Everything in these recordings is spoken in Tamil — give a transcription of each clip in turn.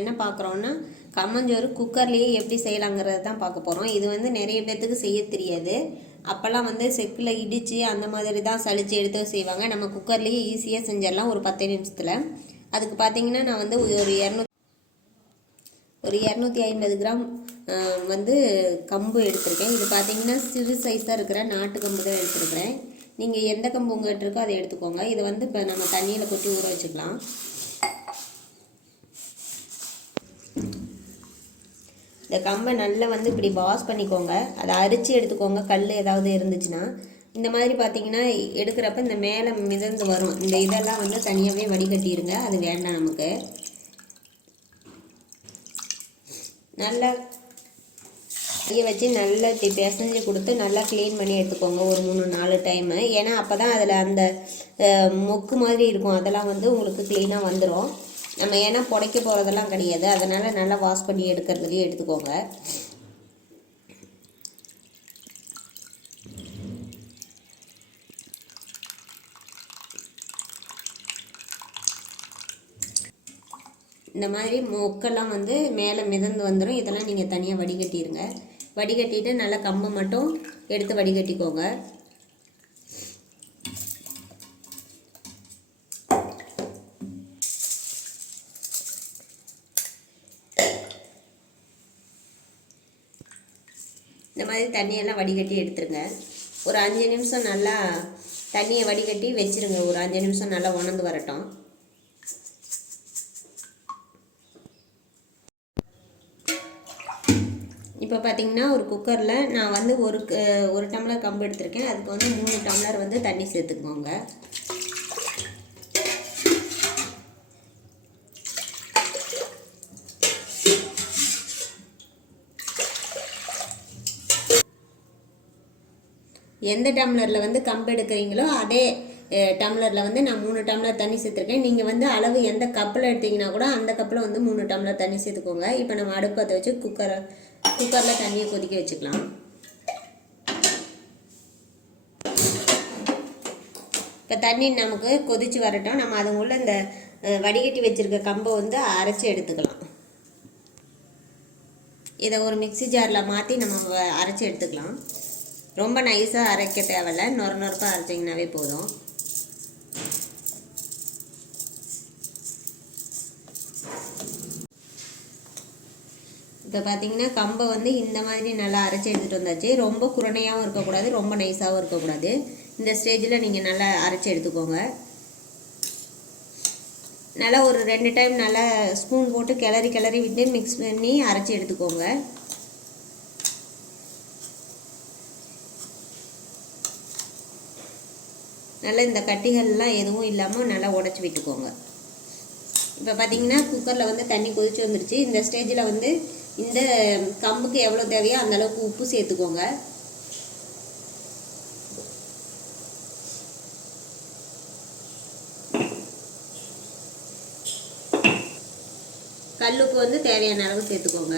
என்ன பார்க்குறோன்னா கம்மஞ்சோறு குக்கர்லேயே எப்படி செய்யலாங்கிறது தான் பார்க்க போகிறோம் இது வந்து நிறைய பேர்த்துக்கு செய்ய தெரியாது. அப்போல்லாம் வந்து செக்கில் இடித்து அந்த மாதிரி தான் சளிச்சு எடுத்து செய்வாங்க. நம்ம குக்கர்லேயே ஈஸியாக செஞ்சிடலாம் ஒரு பத்து நிமிஷத்தில். அதுக்கு பார்த்தீங்கன்னா நான் வந்து ஒரு இரநூ ஒரு இரநூத்தி ஐம்பது கிராம் வந்து கம்பு எடுத்திருக்கேன். இது பார்த்தீங்கன்னா சிறு சைஸாக இருக்கிற நாட்டு கம்பு தான் எடுத்துருக்கிறேன். நீங்கள் எந்த கம்பு உங்கள்கிட்ட இருக்கோ அதை எடுத்துக்கோங்க. இதை வந்து இப்போ நம்ம தண்ணியில் கொட்டி ஊற வச்சுக்கலாம். இந்த கம்பை நல்லா வந்து இப்படி வாஷ் பண்ணிக்கோங்க. அதை அரிச்சு எடுத்துக்கோங்க. கல் ஏதாவது இருந்துச்சுன்னா. இந்த மாதிரி பார்த்தீங்கன்னா எடுக்கிறப்ப இந்த மேலே மிதந்து வரும். இந்த இதெல்லாம் வந்து தனியாகவே வடிகட்டிடுங்க அது வேண்டாம் நமக்கு. நல்லா கையை வச்சு நல்லா இப்படி பிசைஞ்சு கொடுத்து நல்லா க்ளீன் பண்ணி எடுத்துக்கோங்க. ஒரு மூணு நாலு டைமு ஏன்னா அப்போ தான் அதில் அந்த மொக்கு மாதிரி இருக்கும். அதெல்லாம் வந்து உங்களுக்கு க்ளீனாக வந்துடும் நம்ம ஏன்னா புடைக்க போகிறதெல்லாம் கிடையாது. அதனால் நல்லா வாஷ் பண்ணி எடுக்கிறதுலையும் எடுத்துக்கோங்க. இந்த மாதிரி மொக்கெல்லாம் வந்து மேலே மிதந்து வந்துடும் இதெல்லாம் நீங்கள் தனியாக வடிகட்டிடுங்க வடிகட்டிட்டு நல்லா கம்பை மட்டும் எடுத்து வடிகட்டிக்கோங்க. மாதிரி தண்ணியெல்லாம் வடிகட்டி எடுத்துருங்க. ஒரு அஞ்சு நிமிஷம் நல்லா தண்ணியை வடிகட்டி வச்சிருங்க. ஒரு அஞ்சு நிமிஷம் நல்லா உணர்ந்து வரட்டும். இப்போ பார்த்தீங்கன்னா ஒரு குக்கரில் நான் வந்து ஒரு ஒரு டம்ளர் கம்பு எடுத்திருக்கேன். அதுக்கு வந்து மூணு டம்ளர் வந்து தண்ணி சேர்த்துக்கோங்க. எந்த டம்ளரில் வந்து கம்பு எடுக்கிறீங்களோ அதே டம்ளரில் வந்து நான் மூணு டம்ளர் தண்ணி சேர்த்துருக்கேன். நீங்கள் வந்து அளவு எந்த கப்பில் எடுத்தீங்கன்னா கூட அந்த கப்பில் வந்து மூணு டம்ளர் தண்ணி சேர்த்துக்கோங்க. இப்போ நம்ம அடுப்பத்தை வச்சு குக்கரை குக்கரில் தண்ணியை கொதிக்க வச்சுக்கலாம். இப்போ தண்ணி நமக்கு கொதிச்சு வரட்டும். நம்ம அது உள்ள இந்த வடிகட்டி வச்சிருக்க கம்பை வந்து அரைச்சி எடுத்துக்கலாம். இதை ஒரு மிக்ஸி ஜாரில் மாற்றி நம்ம வ- அரைச்சி எடுத்துக்கலாம். ரொம்ப நைஸாக அரைக்க தேவையில்ல. நொர நொறுப்பாக அரைச்சிங்கனாவே போதும். இப்போ பார்த்தீங்கன்னா கம்பை வந்து இந்த மாதிரி நல்லா அரைச்சி எடுத்துகிட்டு வந்தாச்சு. ரொம்ப குரணையாகவும் இருக்கக்கூடாது ரொம்ப நைஸாகவும் இருக்கக்கூடாது. இந்த ஸ்டேஜில் நீங்கள் நல்லா அரைச்சி எடுத்துக்கோங்க. நல்லா ஒரு ரெண்டு டைம் நல்லா ஸ்பூன் போட்டு கிளறி கிளறி விட்டு மிக்ஸ் பண்ணி அரைச்சி எடுத்துக்கோங்க. நல்லா இந்த கட்டிகள்லாம் எதுவும் இல்லாமல் நல்லா உடச்சி விட்டுக்கோங்க. இப்போ பார்த்தீங்கன்னா குக்கரில் வந்து தண்ணி கொதிச்சு வந்துருச்சு. இந்த ஸ்டேஜில் வந்து இந்த கம்புக்கு எவ்வளோ தேவையோ அந்தளவுக்கு உப்பு சேர்த்துக்கோங்க. கல்லுப்பு வந்து தேவையான அளவு சேர்த்துக்கோங்க.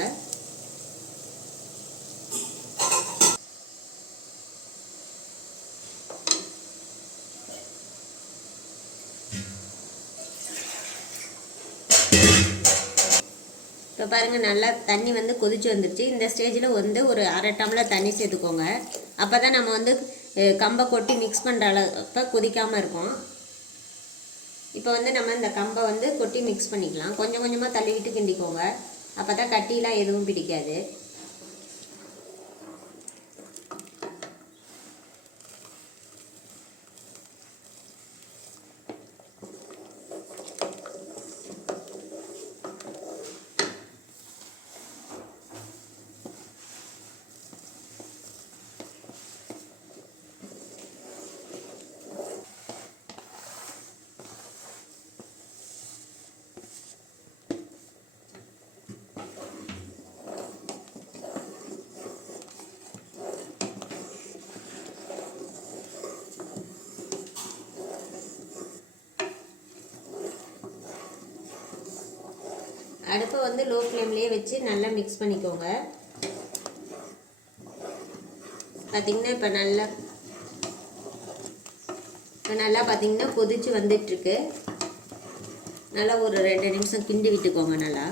இப்போ பாருங்கள் நல்லா தண்ணி வந்து கொதிச்சு வந்துருச்சு. இந்த ஸ்டேஜில் வந்து ஒரு அரை டம்ளர் தண்ணி சேர்த்துக்கோங்க. அப்போ தான் நம்ம வந்து கம்பை கொட்டி மிக்ஸ் பண்ணுற அளப்போ கொதிக்காமல் இருக்கும். இப்போ வந்து நம்ம இந்த கம்பை வந்து கொட்டி மிக்ஸ் பண்ணிக்கலாம். கொஞ்சம் கொஞ்சமாக தள்ளி விட்டு கிண்டிக்கோங்க. அப்போ தான் கட்டிலாம் எதுவும் பிடிக்காது. அடுப்பை வந்து லோ ஃப்ளேம்லேயே வச்சு நல்லா மிக்ஸ் பண்ணிக்கோங்க. பார்த்தீங்கன்னா இப்போ நல்லா இப்போ நல்லா பார்த்தீங்கன்னா கொதிச்சு வந்துட்டுருக்கு. நல்லா ஒரு ரெண்டு நிமிஷம் கிண்டி விட்டுக்கோங்க நல்லா.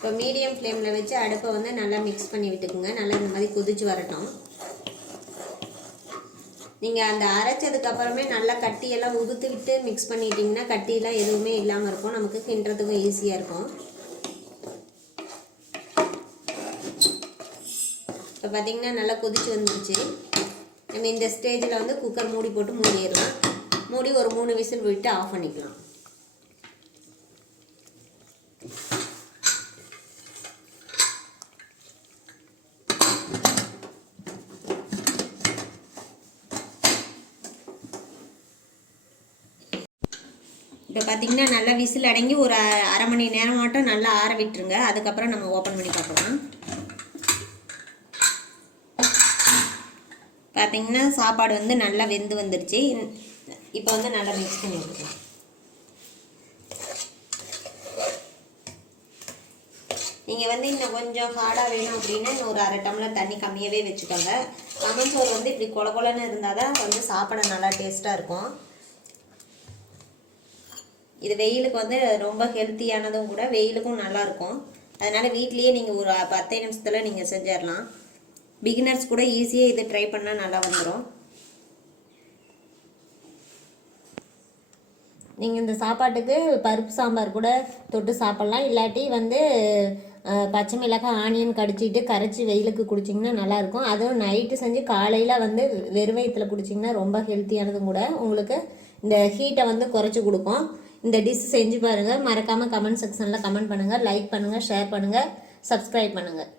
இப்போ மீடியம் ஃப்ளேமில் வச்சு அடுப்பை வந்து நல்லா மிக்ஸ் பண்ணி விட்டுக்குங்க. நல்லா இந்த மாதிரி கொதிச்சு வரட்டும். நீங்கள் அந்த அரைச்சதுக்கப்புறமே நல்லா கட்டியெல்லாம் உதுத்து விட்டு மிக்ஸ் பண்ணிட்டிங்கன்னா கட்டியெல்லாம் எதுவுமே இல்லாமல் இருக்கும். நமக்கு கிண்டுறதுக்கும் ஈஸியாக இருக்கும். இப்போ பார்த்தீங்கன்னா நல்லா கொதிச்சு வந்துருச்சு. நம்ம இந்த ஸ்டேஜில் வந்து குக்கர் மூடி போட்டு மூடிடலாம். மூடி ஒரு மூணு விசில் விட்டு ஆஃப் பண்ணிக்கலாம். இப்போ பார்த்தீங்கன்னா நல்லா விசில் அடங்கி ஒரு அரை மணி நேரம் மட்டும் நல்லா ஆற விட்டுருங்க. அதுக்கப்புறம் நம்ம ஓப்பன் பண்ணி பார்க்கலாம். பார்த்தீங்கன்னா சாப்பாடு வந்து நல்லா வெந்து வந்துருச்சு. இப்போ வந்து நல்லா மிக்ஸ் பண்ணி விட்டுக்கலாம் நீங்கள் வந்து இன்னும் கொஞ்சம் ஹார்டாக வேணும் அப்படின்னா இன்னும் ஒரு அரை டம்ளர் தண்ணி கம்மியாகவே வச்சுக்கோங்க. லெமன் சோறு வந்து இப்படி கொல கொலன்னு இருந்தால் தான் வந்து சாப்பிட நல்லா டேஸ்ட்டாக இருக்கும். இது வெயிலுக்கு வந்து ரொம்ப ஹெல்த்தியானதும் கூட வெயிலுக்கும் நல்லாயிருக்கும் அதனால் வீட்லேயே நீங்கள் ஒரு பத்து நிமிஷத்தில் நீங்கள் செஞ்சிடலாம். பிகினர்ஸ் கூட ஈஸியாக இது ட்ரை பண்ணால் நல்லா வந்துடும் நீங்கள் இந்த சாப்பாட்டுக்கு பருப்பு சாம்பார் கூட தொட்டு சாப்பிட்லாம். இல்லாட்டி வந்து பச்சை மிளகாய் ஆனியன் கடிச்சிட்டு கரைச்சி வெயிலுக்கு குடிச்சிங்கன்னா நல்லாயிருக்கும் அதுவும் நைட்டு செஞ்சு காலையில் வந்து வெறும் வயிற்றுல குடிச்சிங்கன்னா ரொம்ப ஹெல்த்தியானதும் கூட உங்களுக்கு இந்த ஹீட்டை வந்து குறைச்சி கொடுக்கும். இந்த டிஷ் செஞ்சு பாருங்கள் மறக்காமல் கமெண்ட் செக்ஷனில் கமெண்ட் பண்ணுங்கள் லைக் பண்ணுங்கள் ஷேர் பண்ணுங்கள் சப்ஸ்கிரைப் பண்ணுங்கள்